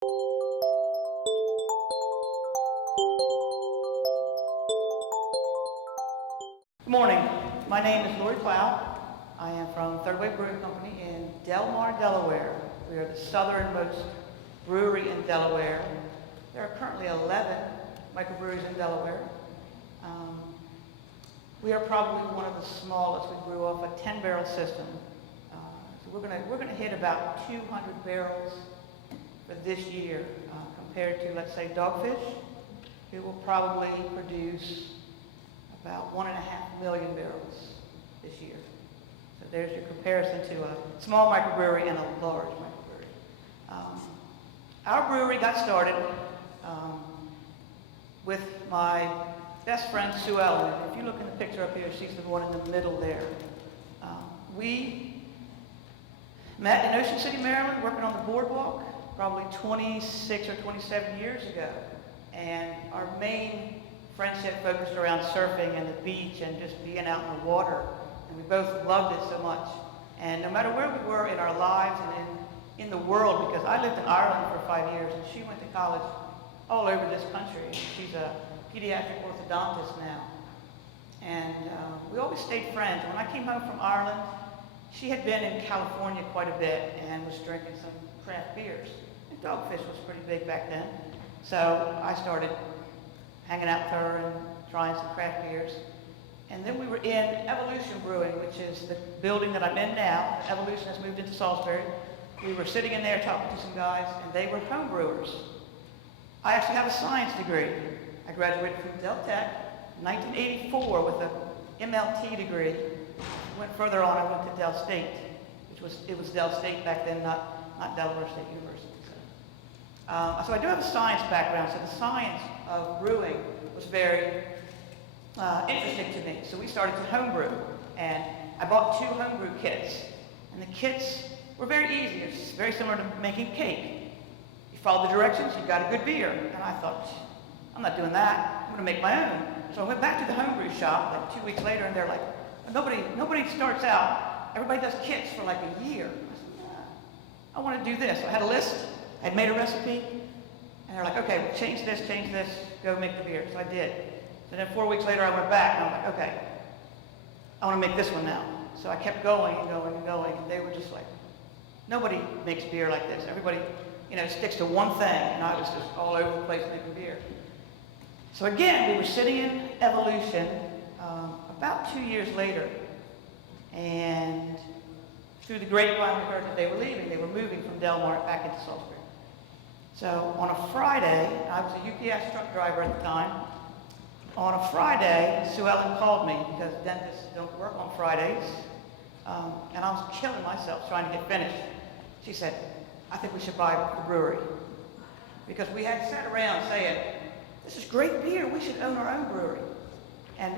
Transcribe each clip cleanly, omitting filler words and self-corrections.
Good morning. My name is Lori Plow. I am from Third Wave Brewing Company in Delaware, Delaware. We are the southernmost brewery in Delaware. There are currently 11 microbreweries in Delaware. We are probably one of the smallest. We brew off a 10-barrel system. So we're gonna hit about 200 barrels for this year, compared to, let's say, Dogfish, who will probably produce about 1.5 million barrels this year. So there's your comparison to a small microbrewery and a large microbrewery. Our brewery got started with my best friend, Sue Ellen. If you look in the picture up here, she's the one in the middle there. We met in Ocean City, Maryland, working on the boardwalk, probably 26 or 27 years ago. And our main friendship focused around surfing and the beach and just being out in the water. And we both loved it so much. And no matter where we were in our lives and in the world, because I lived in Ireland for 5 years and she went to college all over this country. She's a pediatric orthodontist now. And we always stayed friends. When I came home from Ireland, she had been in California quite a bit and was drinking some craft beers. And Dogfish was pretty big back then. So I started hanging out with her and trying some craft beers. And then we were in Evolution Brewing, which is the building that I'm in now. Evolution has moved into Salisbury. We were sitting in there talking to some guys, and they were home brewers. I actually have a science degree. I graduated from Del Tech in 1984 with a MLT degree. Went further on, I went to Del State, it was Del State back then, not Delaware State University. So I do have a science background, so the science of brewing was very interesting to me. So we started to homebrew, and I bought 2 homebrew kits. And the kits were very easy. It's very similar to making cake. You follow the directions, you got a good beer. And I thought, I'm not doing that. I'm going to make my own. So I went back to the homebrew shop like 2 weeks later, and they're like, nobody starts out. Everybody does kits for like a year. I said, I want to do this. So I had a list. I had made a recipe. And they're like, okay, well, change this, go make the beer. So I did. And then 4 weeks later, I went back, and I was like, okay, I want to make this one now. So I kept going and going and going, and they were just like, nobody makes beer like this. Everybody, sticks to one thing, and I was just all over the place making beer. So again, we were sitting in Evolution about 2 years later, and through the grapevine, we heard that they were leaving. They were moving from Delaware back into Salisbury. So on a Friday, I was a UPS truck driver at the time. On a Friday, Sue Ellen called me because dentists don't work on Fridays. And I was killing myself trying to get finished. She said, I think we should buy the brewery. Because we had sat around saying, this is great beer, we should own our own brewery. And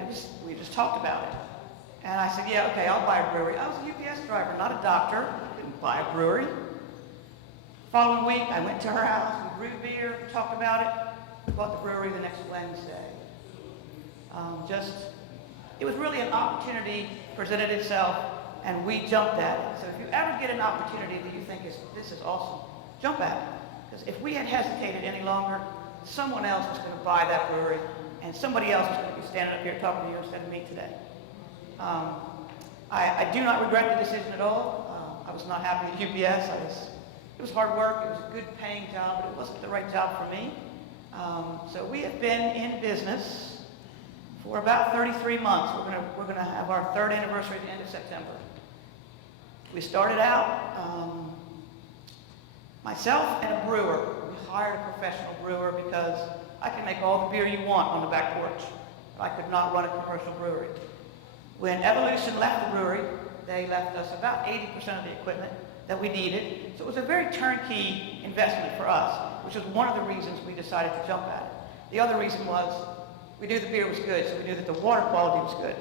we just talked about it. And I said, yeah, okay, I'll buy a brewery. I was a UPS driver, not a doctor. Didn't buy a brewery. Following week, I went to her house, we brewed beer, talked about it, bought the brewery the next Wednesday. It was really an opportunity presented itself, and we jumped at it. So if you ever get an opportunity that you think this is awesome, jump at it. Because if we had hesitated any longer, someone else was going to buy that brewery, and somebody else was going to be standing up here talking to you instead of me today. I do not regret the decision at all. I was not happy at UPS. It was hard work. It was a good paying job, but it wasn't the right job for me. So we have been in business for about 33 months. We're gonna have our 3rd anniversary at the end of September. We started out, myself and a brewer. We hired a professional brewer because I can make all the beer you want on the back porch. I could not run a commercial brewery. When Evolution left the brewery, they left us about 80% of the equipment that we needed. So it was a very turnkey investment for us, which was one of the reasons we decided to jump at it. The other reason was we knew the beer was good, so we knew that the water quality was good.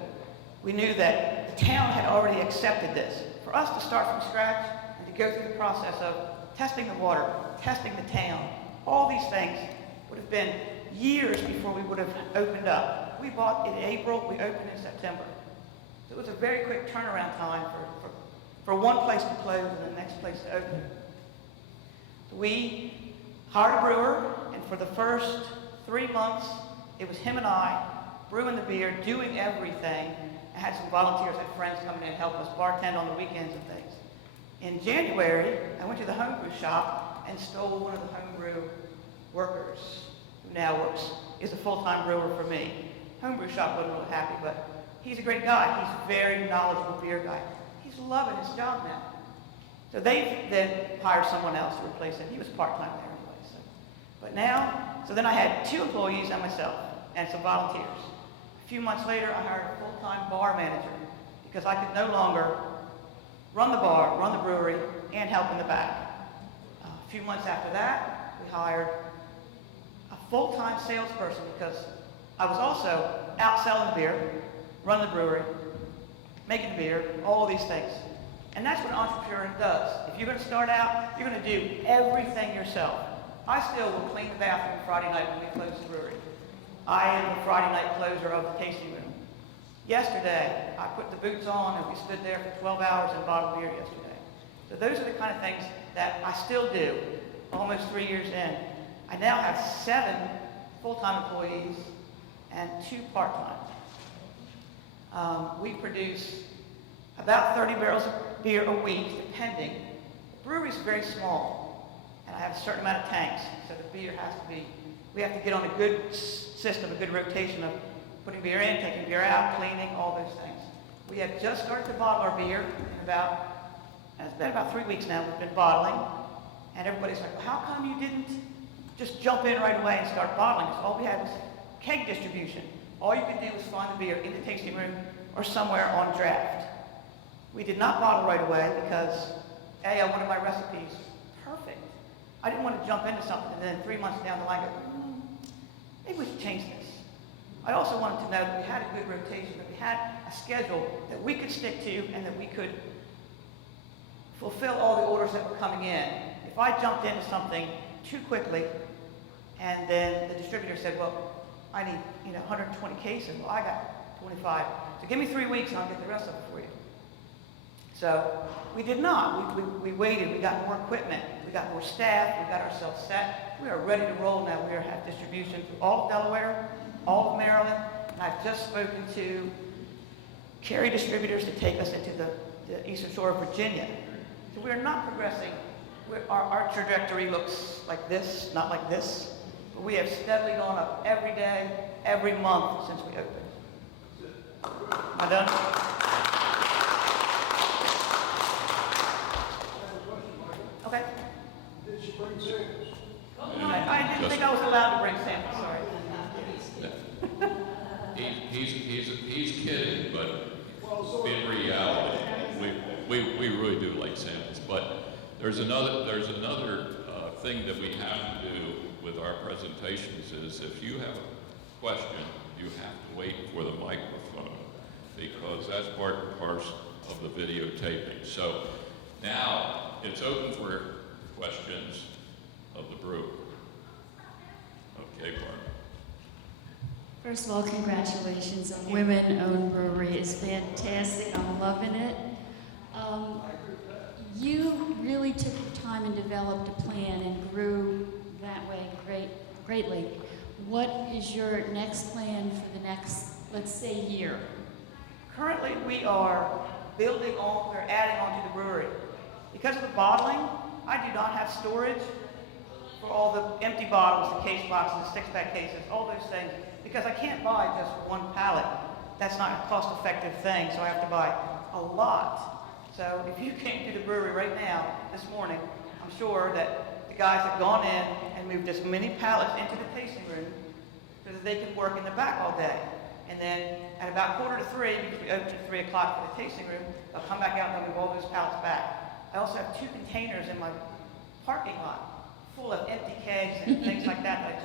We knew that the town had already accepted this. For us to start from scratch and to go through the process of testing the water, testing the town, all these things would have been years before we would have opened up. We bought in April, we opened in September. So it was a very quick turnaround time for one place to close and the next place to open. We hired a brewer, and for the first 3 months, it was him and I brewing the beer, doing everything. I had some volunteers, I had friends coming in and help us bartend on the weekends and things. In January, I went to the homebrew shop and stole one of the homebrew workers, who now is a full-time brewer for me. Homebrew shop wasn't real happy, but he's a great guy. He's a very knowledgeable beer guy. He's loving his job now. So they then hired someone else to replace him. He was part-time there anyway. So then I had 2 employees and myself, and some volunteers. A few months later, I hired a full-time bar manager because I could no longer run the bar, run the brewery, and help in the back. A few months after that, we hired a full-time salesperson because I was also out selling the beer, running the brewery, making the beer, all these things. And that's what an entrepreneur does. If you're going to start out, you're going to do everything yourself. I still will clean the bathroom Friday night when we close the brewery. I am the Friday night closer of the tasting room. Yesterday, I put the boots on and we stood there for 12 hours and bottled beer yesterday. So those are the kind of things that I still do, almost 3 years in. I now have 7 full-time employees and 2 part-time. We produce about 30 barrels of beer a week, depending. The brewery's very small, and I have a certain amount of tanks, so the beer has to be, we have to get on a good system, a good rotation of putting beer in, taking beer out, cleaning, all those things. We have just started to bottle our beer it's been about 3 weeks now we've been bottling, and everybody's like, well, how come you didn't just jump in right away and start bottling? Because all we had was keg distribution. All you could do was find the beer in the tasting room or somewhere on draft. We did not bottle right away because, A, I wanted my recipes perfect. I didn't want to jump into something and then 3 months down the line go, maybe we should change this. I also wanted to know that we had a good rotation, that we had a schedule that we could stick to and that we could fulfill all the orders that were coming in. If I jumped into something too quickly and then the distributor said, well, I need 120 cases, well, I got 25. So give me 3 weeks and I'll get the rest of it for you. So we did not. We waited. We got more equipment. We got more staff. We got ourselves set. We are ready to roll now. We have distribution through all of Delaware, all of Maryland, and I've just spoken to carry distributors to take us into the eastern shore of Virginia. So we are not progressing. Our trajectory looks like this, not like this, but we have steadily gone up every day, every month since we opened. Am I done? Okay. Did she bring samples? I didn't think I was allowed to bring samples, sorry. He's kidding, but in reality, we really do like samples. But there's another thing that we have to do with our presentations is if you have a question, you have to wait for the microphone because that's part and parcel of the videotaping. So now it's open for questions of the brew. Okay, Barbara. First of all, congratulations. A women-owned brewery is fantastic. I'm loving it. You really took your time and developed a plan and grew that way greatly. What is your next plan for the next, let's say, year? Currently, we are we're adding on to the brewery. Because of the bottling, I do not have storage for all the empty bottles, the case boxes, the 6-pack cases, all those things, because I can't buy just one pallet. That's not a cost-effective thing, so I have to buy a lot. So if you came to the brewery right now, this morning, I'm sure that the guys have gone in and moved as many pallets into the tasting room so that they can work in the back all day. And then at about 2:45, because we open at 3 o'clock for the tasting room, they'll come back out and they'll move all those pallets back. I also have 2 containers in my parking lot full of empty kegs and things like that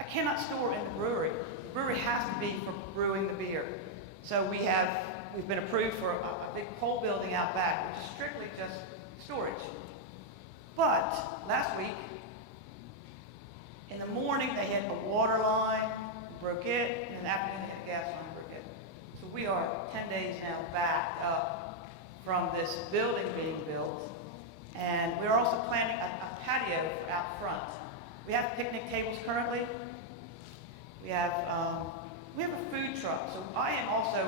I cannot store in the brewery. The brewery has to be for brewing the beer. So we've been approved for a big pole building out back, which is strictly just storage. But last week, in the morning, they hit a water line, broke it, and in the afternoon, they hit a gas line, broke it. So we are 10 days now backed up from this building being built. And we're also planning a patio out front. We have picnic tables currently. We have a food truck. So I am also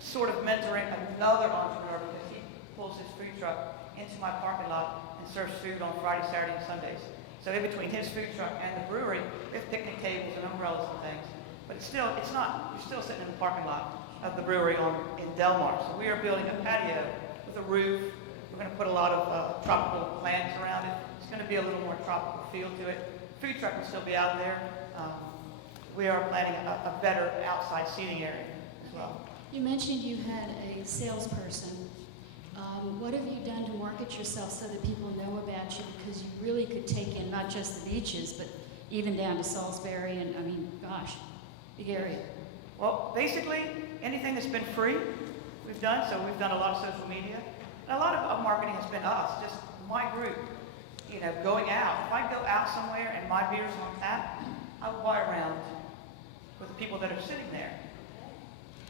sort of mentoring another entrepreneur because he pulls his food truck into my parking lot and serves food on Friday, Saturday, and Sundays. So in between his food truck and the brewery, we have picnic tables and umbrellas and things. But it's not, you're still sitting in the parking lot of the brewery in Delaware. So we are building a patio with a roof. We're going to put a lot of tropical plants around it. It's going to be a little more tropical feel to it. Food truck will still be out there. We are planning a better outside seating area as well. You mentioned you had a salesperson. What have you done to market yourself so that people know about you? Because you really could take in not just the beaches, but even down to Salisbury and, gosh, big area. Well, basically, anything that's been free, we've done. So we've done a lot of social media. And a lot of marketing has been us, just my group, going out. If I go out somewhere and my beer's on tap, I will buy around with the people that are sitting there.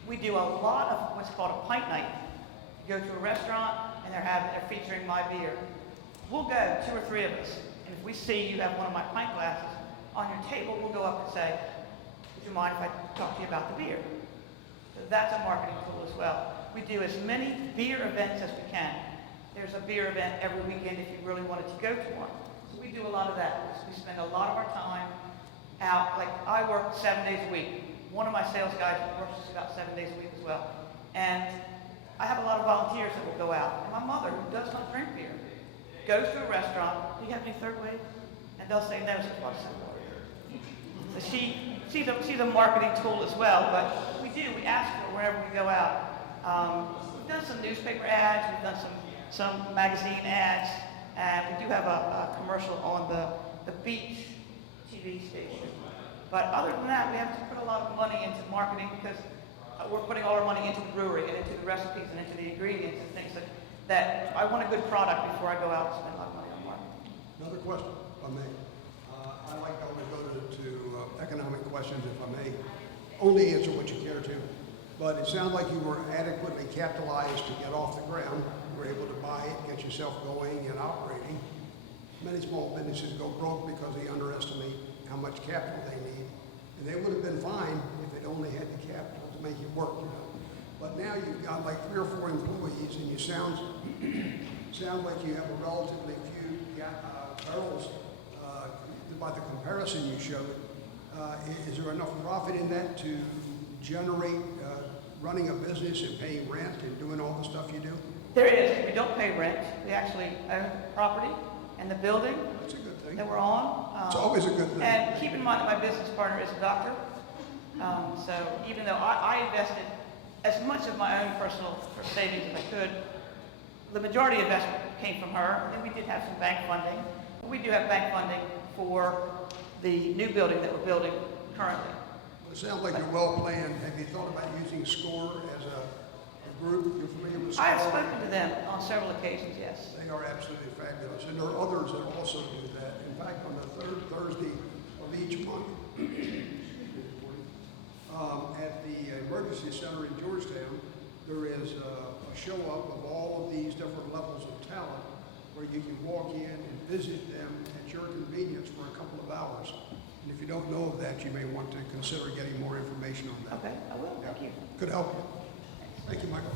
We do a lot of what's called a pint night. You go to a restaurant and they're featuring my beer. We'll go, 2 or 3 of us, and if we see you have one of my pint glasses on your table, we'll go up and say, would you mind if I talk to you about the beer? So that's a marketing tool as well. We do as many beer events as we can. There's a beer event every weekend if you really wanted to go to one. So we do a lot of that. We spend a lot of our time out. Like I work 7 days a week. One of my sales guys works just about 7 days a week as well. And I have a lot of volunteers that will go out. And my mother, who does not drink beer, goes to a restaurant. Do you have any third wave? And they'll say no, so watch some water. So she's a marketing tool as well. But we ask for it wherever we go out. We've done some newspaper ads. We've done some magazine ads. And we do have a commercial on the beach TV station. But other than that, we have to put a lot of money into marketing because we're putting all our money into the brewery and into the recipes and into the ingredients and things that I want a good product before I go out and spend a lot of money on marketing. Another question, if I may. I like to always go to economic questions, if I may. Only answer what you care to. But it sounds like you were adequately capitalized to get off the ground. You were able to buy it, get yourself going and operating. Many small businesses go broke because they underestimate how much capital they need. And they would have been fine if they'd only had the capital to make it work, But now you've got like 3 or 4 employees and you sound like you have a relatively few barrels by the comparison you showed. Is there enough profit in that to generate running a business and paying rent and doing all the stuff you do? There is. We don't pay rent. We actually own the property and the building. That's a good thing. That we're on. It's always a good thing. And keep in mind that my business partner is a doctor. So even though I invested as much of my own personal savings as I could, the majority of investment came from her. And then we did have some bank funding. But we do have bank funding for the new building that we're building currently. Well, it sounds like you're well planned. Have you thought about using SCORE as a group? You're familiar with SCORE? I have spoken to them on several occasions, yes. They are absolutely fabulous. And there are others that also do that. In fact, on the 3rd Thursday of each month, at the Emergency Center in Georgetown, there is a show up of all of these different levels of talent where you can walk in and visit them at your convenience for a couple of hours. And if you don't know of that, you may want to consider getting more information on that. Okay, I will. Thank you. Could help you. Thank you, Michael.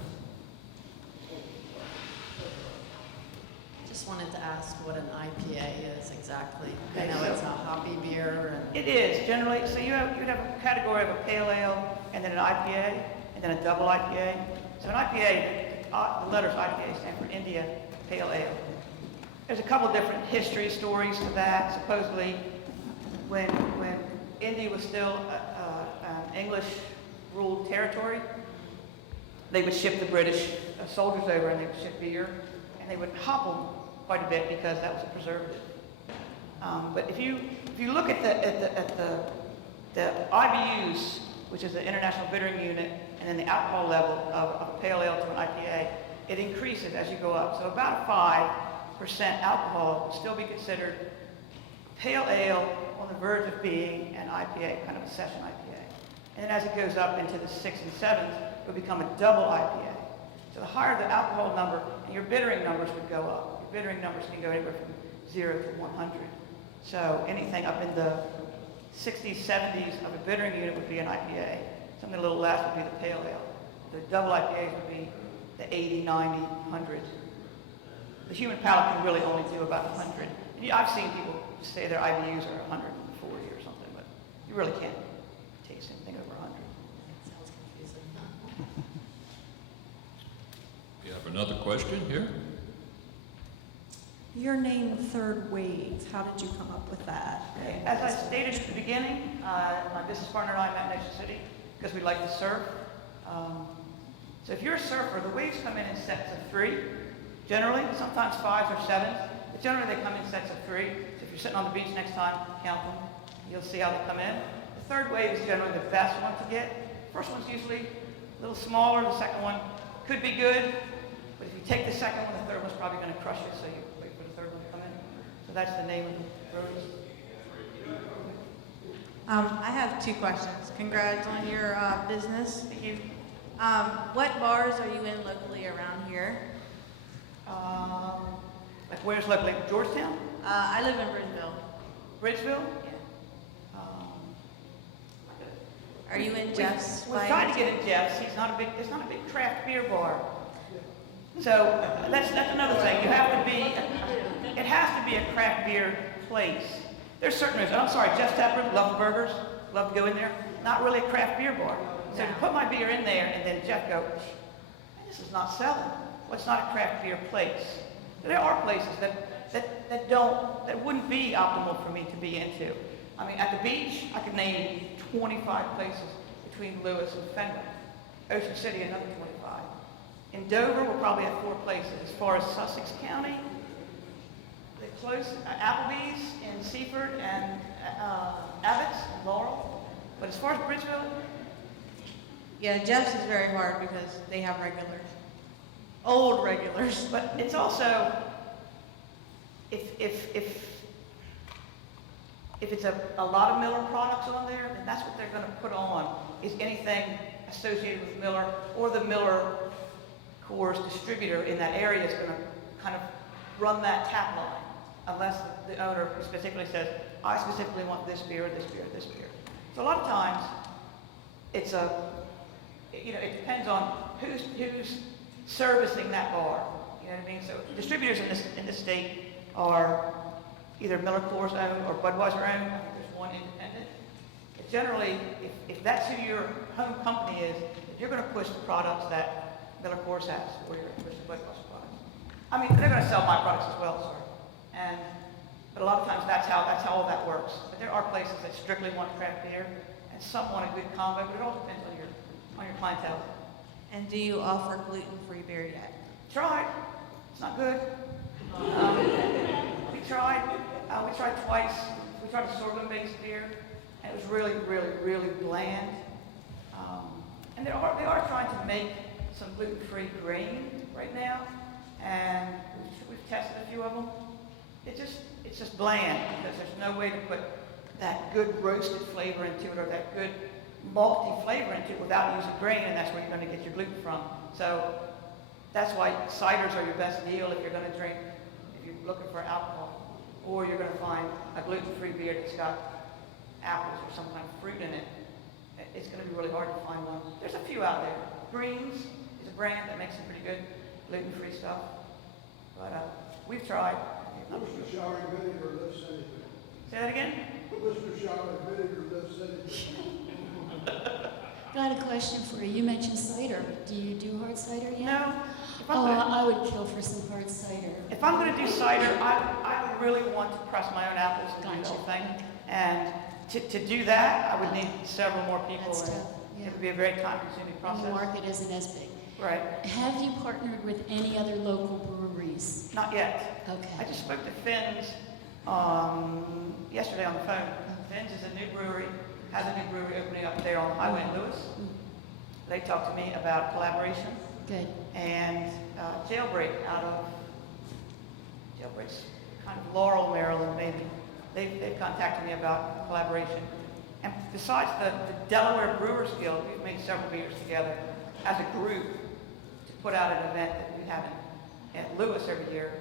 Just wanted to ask what an IPA is exactly. I know it's a hoppy beer and It is, generally. So you'd have a category of a pale ale, and then an IPA, and then a double IPA. So an IPA, the letters IPA stand for India Pale Ale. There's a couple different history stories to that. Supposedly, when India was still an English-ruled territory, they would ship the British soldiers over, and they would ship beer, and they would hop them quite a bit because that was a preservative. But if you look at the IBUs, which is the International Bittering Unit, and then the alcohol level of a pale ale to an IPA, it increases as you go up. So about 5% alcohol will still be considered pale ale on the verge of being an IPA, kind of a session IPA. And then as it goes up into the 6s and 7s, it will become a double IPA. So the higher the alcohol number, and your bittering numbers would go up. Your bittering numbers can go anywhere from 0 to 100. So anything up in the 60s, 70s of a bittering unit would be an IPA. Something a little less would be the pale ale. The double IPAs would be the 80, 90, 100. The human palate can really only do about 100. And I've seen people say their IBUs are 140 or something, but you really can't taste anything over 100. Sounds confusing. We have another question here. Your name, Third Wave, how did you come up with that? Okay. As I stated at the beginning, my business partner and I met in Ocean City because we like to surf. So if you're a surfer, the waves come in sets of 3, generally, sometimes 5s or 7s, but generally they come in sets of 3. So if you're sitting on the beach next time, count them, you'll see how they come in. The third wave is generally the best one to get. First one's usually a little smaller, the second one could be good, but if you take the second one, the third one's probably going to crush it, so you wait for the third one to come in. So that's the name of the breweries. I have 2 questions. Congrats on your business. Thank you. What bars are you in locally around here? Like where's locally? Georgetown? I live in Bridgeville. Bridgeville? Yeah. Um, Are you in Jeff's? We're trying to get in Jeff's. There's not a big craft beer bar. So that's another thing. It has to be a craft beer place. There's certain reasons. I'm sorry, Jeff's Tap Room, love the burgers, love to go in there. Not really a craft beer bar. So to put my beer in there and then Jeff go, this is not selling. Well, it's not a craft beer place. There are places that wouldn't be optimal for me to be into. I mean, at the beach, I could name 25 places between Lewis and Fenwick. Ocean City, another 25. In Dover, we're probably at 4 places. As far as Sussex County, the close, Applebee's in Seaford and Abbott's in Laurel. But as far as Bridgeville, Yeah, Jeff's is very hard because they have regulars. Old regulars. but it's also, if it's a lot of Miller products on there, then that's what they're going to put on, is anything associated with Miller, or the Miller Coors distributor in that area is going to kind of run that tap line, unless the owner specifically says, I specifically want this beer, this beer, this beer. So a lot of times, it depends on who's servicing that bar. You know what I mean? So distributors in this state are either Miller Coors owned or Budweiser owned. I think there's one independent. But generally, if that's who your home company is, you're going to push the products that Miller Coors has, or you're going to push the Budweiser products. I mean, they're going to sell my products as well, sorry. But a lot of times that's how all that works. But there are places that strictly want craft beer, and some want a good combo, but it all depends on your clientele. And do you offer gluten-free beer yet? Tried. It's not good. We tried. We tried twice. We tried a sorghum-based beer, and it was really, really, really bland. And they are trying to make some gluten-free grain right now, and we've tested a few of them. It's just bland because there's no way to put that good roasted flavor into it or that good malty flavor into it without using grain, and that's where you're going to get your gluten from. So that's why ciders are your best deal if you're going to drink, if you're looking for alcohol, or you're going to find a gluten-free beer that's got apples or some kind of fruit in it. It's going to be really hard to find one. There's a few out there. Greens is a brand that makes some pretty good gluten-free stuff, but we've tried. Mr. Shower and Vinegar lives anything. Say that again? Mr. Shower and Vinegar lives anything. Got a question for you. You mentioned cider. Do you do hard cider yet? No. If I'm Oh, gonna- I would kill for some hard cider. If I'm going to do cider, I would really want to press my own apples and do the Gotcha. whole thing. And to do that, I would need several more people. That's and tough, yeah. It would be a very time-consuming And process. the market isn't as big. Right. Have you partnered with any other local breweries? Not yet. I Okay. just spoke to Finn's yesterday on the phone. Finn's is a new brewery, has a new brewery opening up there on the highway in Lewis. They talked to me about collaboration. Good. And Jailbreak out of, Jailbreak's kind of Laurel, Maryland, maybe. They've contacted me about collaboration. And besides the Delaware Brewers Guild, we've made several beers together as a group to put out an event that we have at Lewis every year.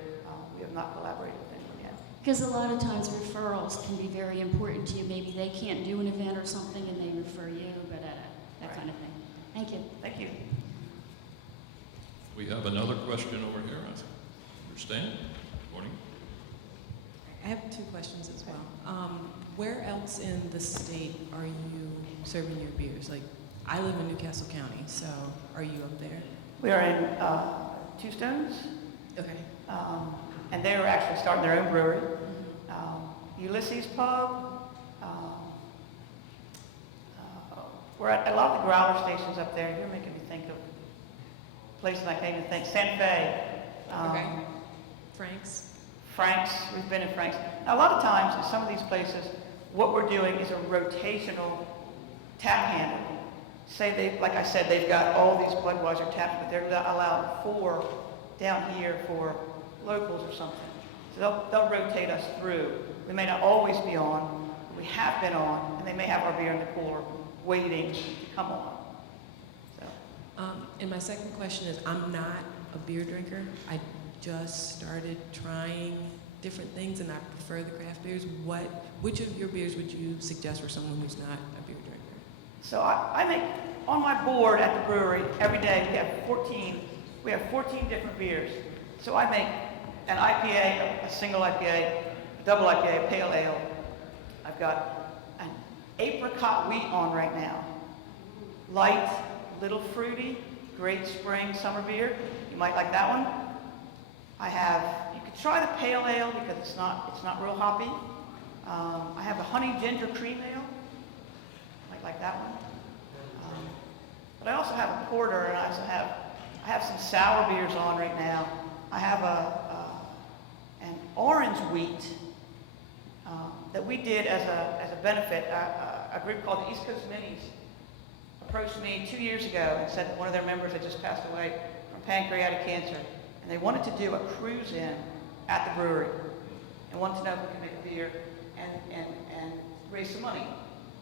We have not collaborated with anyone yet. Because a lot of times referrals can be very important to you. Maybe they can't do an event or something and they refer you, but that kind of thing. Thank you. Thank you. We have another question over here. Understand? Morning. I have two questions as well. Where else in the state are you serving your beers? Like, I live in Newcastle County, so are you up there? We are in Two Stones, Okay. and they are actually starting their own brewery. Ulysses Pub. We're at a lot of the growler stations up there. You're making me think of places I can't even think. Santa Fe. Okay. Frank's? Frank's, we've been in Frank's. Now, a lot of times in some of these places, what we're doing is a rotational tap handle. Say they, like I said, they've got all these Budweiser taps, but they're allowed 4 down here for locals or something. So they'll rotate us through. We may not always be on, but we have been on, and they may have our beer in the cooler waiting to come on. So, And my second question is, I'm not a beer drinker. I just started trying different things, and I prefer the craft beers. Which of your beers would you suggest for someone who's not a beer drinker? so I make, on my board at the brewery, every day we have 14 different beers. So I make an IPA, a single IPA, a double IPA, a pale ale. I've got an apricot wheat on right now. Light, little fruity, great spring summer beer. You might like that one. You could try the pale ale because it's not real hoppy. I have a honey ginger cream ale. Might like that one. But I also have a porter, and I have some sour beers on right now. I have an orange wheat that we did as a benefit. A group called the East Coast Minis approached me 2 years ago and said that one of their members had just passed away from pancreatic cancer, and they wanted to do a cruise in at the brewery and wanted to know if we could make a beer and raise some money.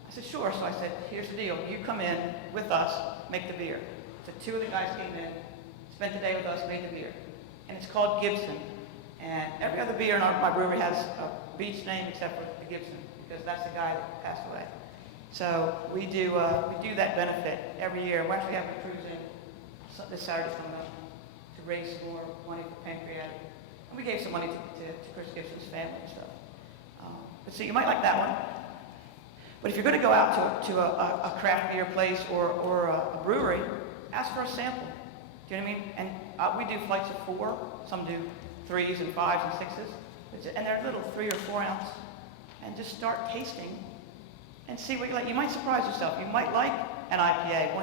I said, sure. So I said, here's the deal. You come in with us, make the beer. So 2 of the guys came in, spent the day with us, made the beer. And it's called Gibson. And every other beer in my brewery has a beach name except for the Gibson, because that's the guy that passed away. So we do that benefit every year. We're actually having a cruise in this Saturday's coming up to raise some more money for pancreatic. And we gave some money to Chris Gibson's family and stuff. But so you might like that one. But if you're going to go out to a craft beer place or a brewery, ask for a sample. Do you know what I mean? And we do flights of 4. Some do 3s and 5s and 6s. And they're little 3 or 4 ounce. And just start tasting and see what you like. You might surprise yourself. You might like an IPA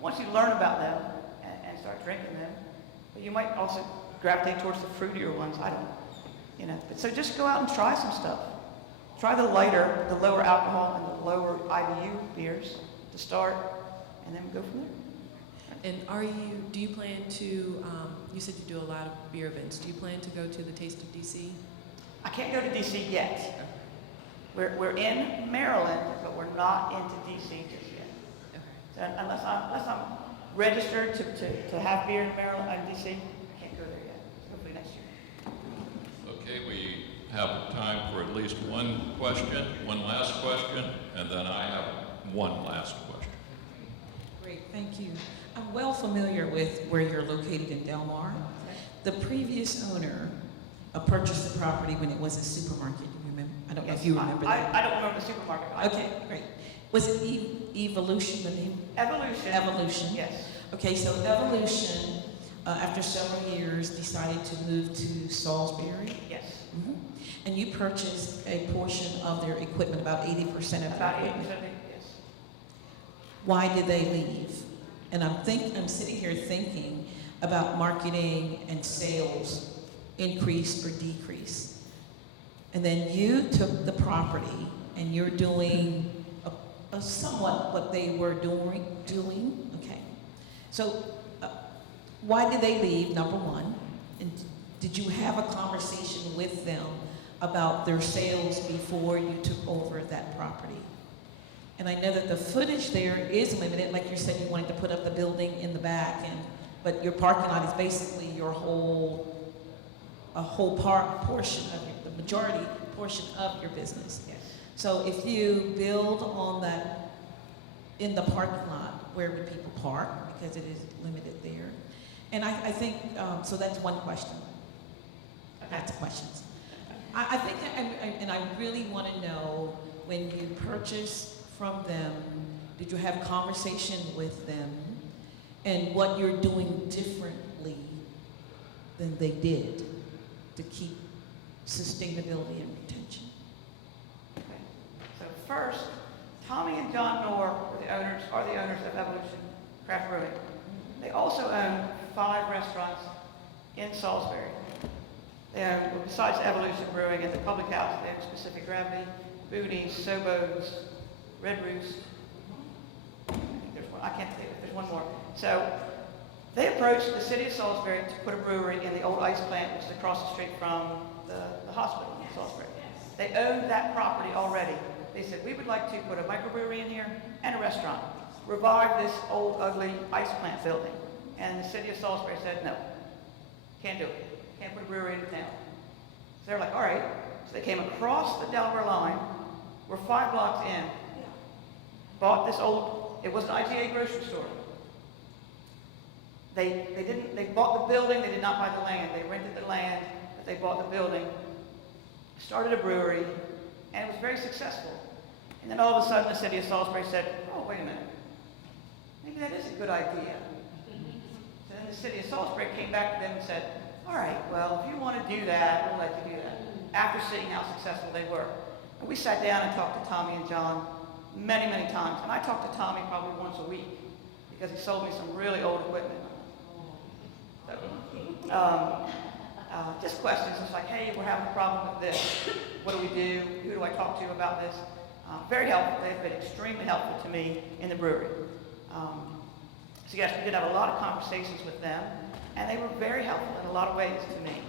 once you learn about them and start drinking them. But you might also gravitate towards the fruitier ones. I don't know. But so just go out and try some stuff. Try the lighter, the lower alcohol, and the lower IBU beers to start, and then go from there. And do you plan to, you said you do a lot of beer events. Do you plan to go to the Taste of DC? I can't go to DC yet. We're in Maryland, but we're not into DC just yet. Okay. So unless I'm registered to have beer in Maryland, DC, I can't go there yet. Hopefully next year. Okay, we have time for at least one last question, and then I have one last question. Great, thank you. I'm well familiar with where you're located in Delaware. The previous owner purchased the property when it was a supermarket. You remember? I don't know if you remember that. I don't remember the supermarket. Okay, great. Was it Evolution, the name? Evolution. Evolution. Yes. Okay, so Evolution, after several years, decided to move to Salisbury. Yes. Mhm. And you purchased a portion of their equipment, about 80% of About their 80%, equipment. yes. Why did they leave? And I'm sitting here thinking about marketing and sales increase or decrease. And then you took the property and you're doing a somewhat what they were doing. Okay. So why did they leave, number one? And did you have a conversation with them about their sales before you took over that property? And I know that the footage there is limited, like you said, you wanted to put up the building in the back, but your parking lot is basically your portion of the majority portion of your business. Yes. So if you build on that in the parking lot, where would people park? Because it is limited there. And I think, so that's one question. Lots of questions. I think, and I really want to know, when you purchase from them, did you have conversation with them and what you're doing differently than they did to keep sustainability and retention? Okay. So first, Tommy and John Knorr are the owners of Evolution Craft Brewing. They also own 5 restaurants in Salisbury. They own, well, besides Evolution Brewing and the Public House, they own Specific Gravity, Booties, Sobo's, Red Roost. I think there's one, I can't think if there's one more. So they approached the city of Salisbury to put a brewery in the old ice plant, which is across the street from the hospital in Salisbury. They owned that property already. They said, we would like to put a microbrewery in here and a restaurant. Revive this old, ugly ice plant building. And the city of Salisbury said, no, can't do it. Can't put a brewery in the town. So they're like, all right. So they came across the Delaware line. We're 5 blocks in. Bought this old, it was an IGA grocery store. They bought the building, they did not buy the land. They rented the land, but they bought the building, started a brewery, and it was very successful. And then all of a sudden the city of Salisbury said, oh, wait a minute. Maybe that is a good idea. So then the city of Salisbury came back to them and said, all right, well, if you want to do that, we'll let you do that, after seeing how successful they were. And we sat down and talked to Tommy and John many, many times. And I talked to Tommy probably once a week because he sold me some really old equipment. So, just questions. It's like, hey, we're having a problem with this. What do we do? Who do I talk to about this? Very helpful. They've been extremely helpful to me in the brewery. So yes, we did have a lot of conversations with them, and they were very helpful in a lot of ways to me.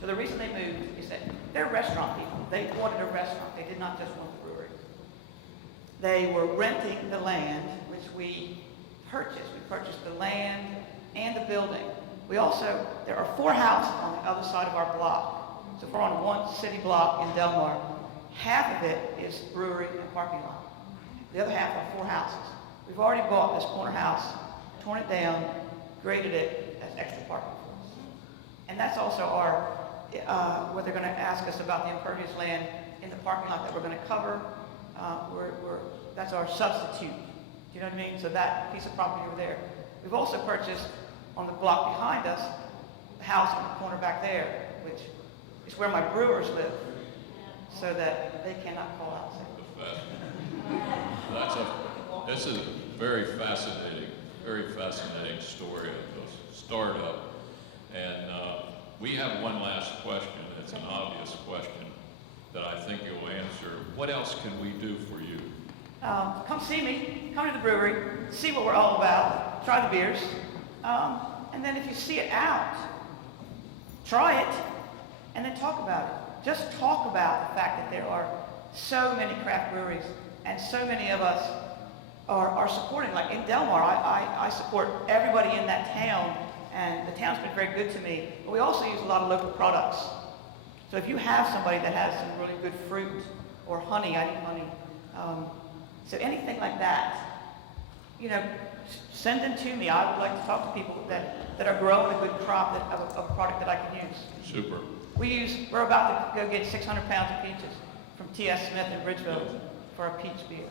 So the reason they moved is that they're restaurant people. They wanted a restaurant. They did not just want the brewery. They were renting the land, which we purchased. We purchased the land and the building. We also, there are 4 houses on the other side of our block. So if we're on one city block in Delaware, half of it is brewery and parking lot. The other half are 4 houses. We've already bought this corner house, torn it down, graded it as extra parking for us. And that's also our, what they're going to ask us about the impervious land in the parking lot that we're going to cover. That's our substitute. Do you know what I mean? So that piece of property over there. We've also purchased on the block behind us, the house in the corner back there, which is where my brewers live, so that they cannot call out sick. This is a very fascinating story of the startup. And we have one last question. It's an obvious question that I think you'll answer. What else can we do for you? Come see me, come to the brewery, see what we're all about, try the beers, and then if you see it out, try it, and then talk about it. Just talk about the fact that there are so many craft breweries, and so many of us are supporting. Like in Delmar, I support everybody in that town, and the town's been very good to me. But we also use a lot of local products. So if you have somebody that has some really good fruit or honey, I need honey. So anything like that, you know, send them to me. I would like to talk to people that are growing a good crop of a product that I can use. Super. We're about to go get 600 pounds of peaches from T.S. Smith in Bridgeville for a peach beer.